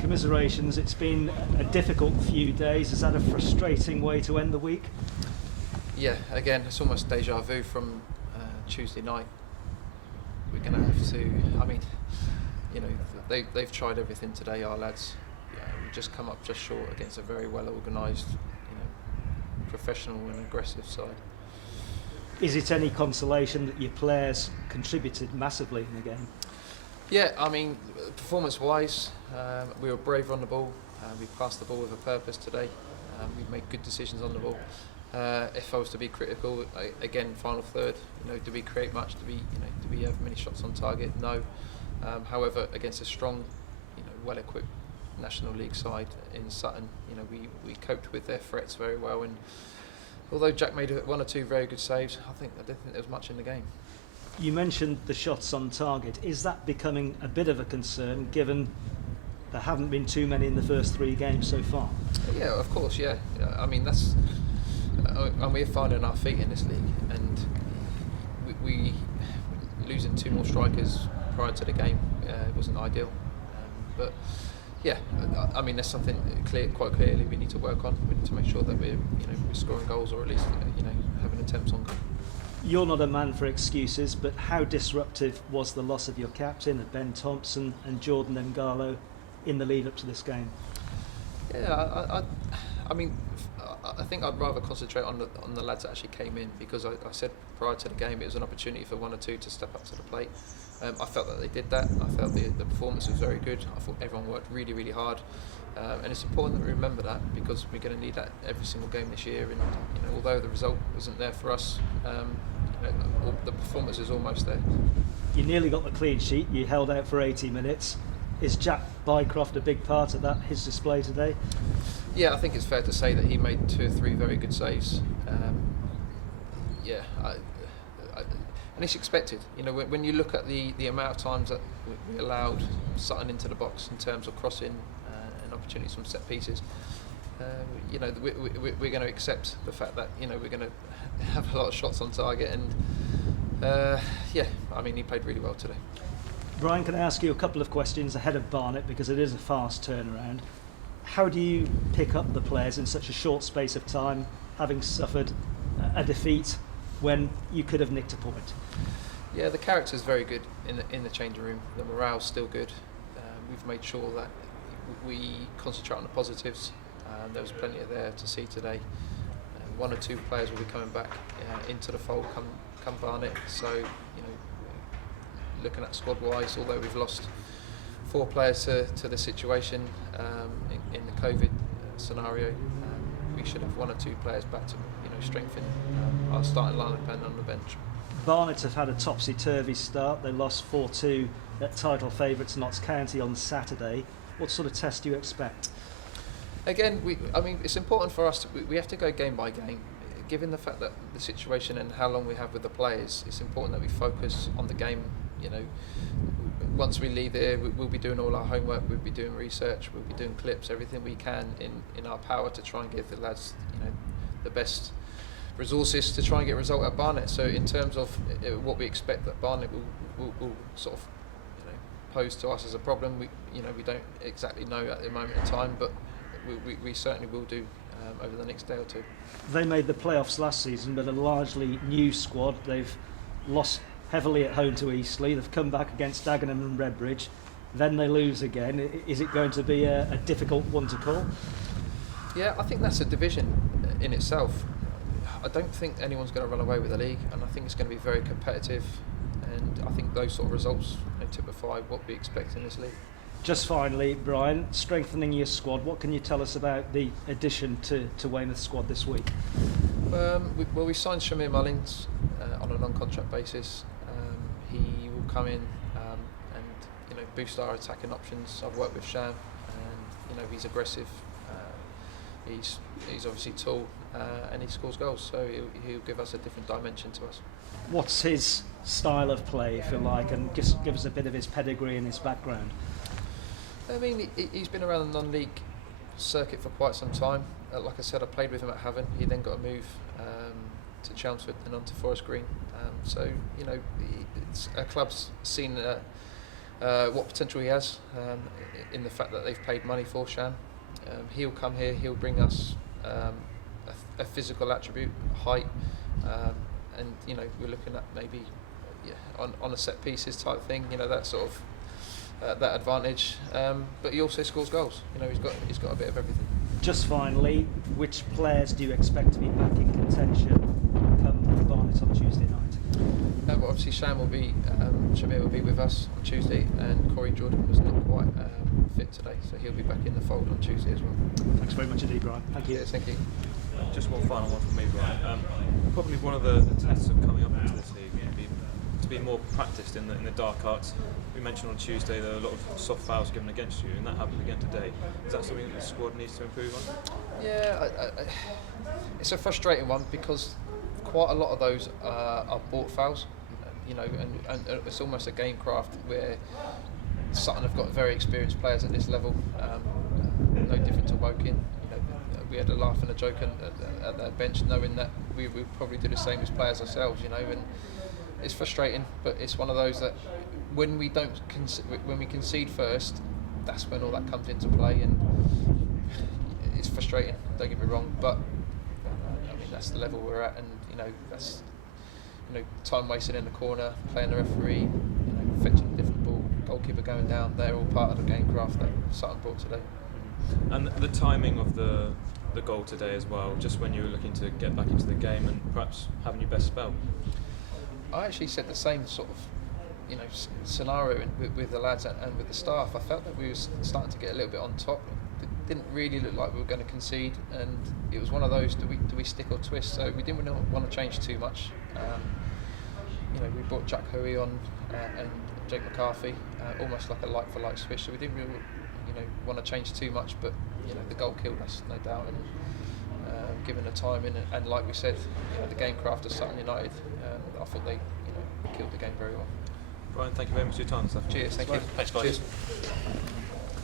commiserations. It's been a difficult few days. Is that a frustrating way to end the week? Yeah, again, it's almost deja vu from Tuesday night. We're going to have to, I mean, you know, they've tried everything today, our lads. We just come up just short against a very well organised, professional and aggressive side. Is it any consolation that your players contributed massively in the game? Yeah, I mean, performance-wise, we were brave on the ball. We passed the ball with a purpose today. We made good decisions on the ball. If I was to be critical, again, final third, do we create much? Do we have many shots on target? No. However, against a strong, well-equipped National League side in Sutton, we coped with their threats very well. And although Jack made one or two very good saves, I don't think there was much in the game. You mentioned the shots on target. Is that becoming a bit of a concern, given there haven't been too many in the first 3 games so far? Yeah, of course, yeah. I mean, that's... and we're finding our feet in this league, and we losing 2 more strikers prior to the game wasn't ideal. But yeah, I mean, there's something quite clearly we need to work on. We need to make sure that we're scoring goals, or at least having attempts on goal. You're not a man for excuses, but how disruptive was the loss of your captain, Ben Thompson and Jordan Ngalo, in the lead up to this game? Yeah, I mean, I think I'd rather concentrate on the lads that actually came in, because I said prior to the game it was an opportunity for 1 or 2 to step up to the plate. I felt that they did that. I felt the performance was very good. I thought everyone worked really, really hard, and it's important that we remember that, because we're going to need that every single game this year. And although the result wasn't there for us, the performance is almost there. You nearly got the clean sheet. You held out for 80 minutes. Is Jack Bycroft a big part of that, his display today? Yeah, I think it's fair to say that he made 2 or 3 very good saves. And it's expected. When you look at the amount of times that we allowed Sutton into the box in terms of crossing and opportunities from set pieces, we're going to accept the fact that we're going to have a lot of shots on target. And I mean, he played really well today. Brian, can I ask you a couple of questions ahead of Barnet, because it is a fast turnaround? How do you pick up the players in such a short space of time, having suffered a defeat when you could have nicked a point? Yeah, the character's very good in the changing room. The morale's still good. We've made sure that we concentrate on the positives. There was plenty there to see today. 1 or 2 players will be coming back into the fold come Barnet. So, looking at squad-wise, although we've lost 4 players to the situation in the COVID scenario, we should have 1 or 2 players back to strengthen our starting lineup and on the bench. Barnet have had a topsy-turvy start. They lost 4-2 at title favourites Notts County on Saturday. What sort of test do you expect? Again, it's important for us. We have to go game by game. Given the fact that the situation and how long we have with the players, it's important that we focus on the game. Once we leave there, we'll be doing all our homework. We'll be doing research. We'll be doing clips, everything we can in our power to try and give the lads, the best resources to try and get a result at Barnet. So in terms of what we expect that Barnet will sort of pose to us as a problem, we don't exactly know at the moment in time, but we certainly will do over the next day or 2. They made the playoffs last season, but a largely new squad. They've lost heavily at home to Eastleigh. They've come back against Dagenham and Redbridge. Then they lose again. Is it going to be a difficult one to call? Yeah, I think that's a division in itself. I don't think anyone's going to run away with the league, and I think it's going to be very competitive, and I think those sort of results typify what we expect in this league. Just finally, Brian, strengthening your squad, what can you tell us about the addition to Weymouth's squad this week? We signed Shamir Mullins on a non-contract basis. He will come in and boost our attacking options. I've worked with Sham, and he's aggressive. He's obviously tall, and he scores goals, so he'll give us a different dimension to us. What's his style of play, if you like, and just give us a bit of his pedigree and his background? I mean, he's been around the non-league circuit for quite some time. Like I said, I played with him at Havant. He then got a move to Chelmsford and on to Forest Green. So, it's, a club's seen what potential he has in the fact that they've paid money for Shan. He'll come here, he'll bring us a physical attribute, height, and we're looking at maybe on a set pieces type thing, that sort of that advantage. But he also scores goals. He's got a bit of everything. Just finally, which players do you expect to be back in contention come Barnet on Tuesday night? Well, obviously Shan will be Shamir will be with us on Tuesday, and Corey Jordan was not quite fit today, so he'll be back in the fold on Tuesday as well. Thanks very much indeed, Brian. Thank you. Yes, thank you. Just one final one from me, Brian. Probably one of the tests of coming up into this league would be to be more practiced in the dark arts. We mentioned on Tuesday there were a lot of soft fouls given against you, and that happened again today. Is that something that the squad needs to improve on? Yeah, it's a frustrating one because quite a lot of those are bought fouls, and it's almost a game craft where Sutton have got very experienced players at this level, no different to Woking. We had a laugh and a joke at their bench, knowing that we would probably do the same as players ourselves, and it's frustrating, but it's one of those that when we concede first, that's when all that comes into play, and it's frustrating. Don't get me wrong, but that's the level we're at, and that's time wasted in the corner, playing the referee, fetching a different ball, goalkeeper going down. They're all part of the game craft that Sutton brought today. And the timing of the goal today as well, just when you were looking to get back into the game and perhaps having your best spell. I actually said the same sort of scenario with the lads and with the staff. I felt that we were starting to get a little bit on top. It didn't really look like we were going to concede, and it was one of those, do we stick or twist? So we didn't really want to change too much. We brought Jack Hoey on and Jake McCarthy, almost like a like-for-like switch, so we didn't really want to change too much, but the goal killed us, no doubt, and given the timing and like we said, the game craft of Sutton United, I thought they killed the game very well. Brian, thank you very much for your time this afternoon. Cheers, thank you. Thanks, guys. Cheers.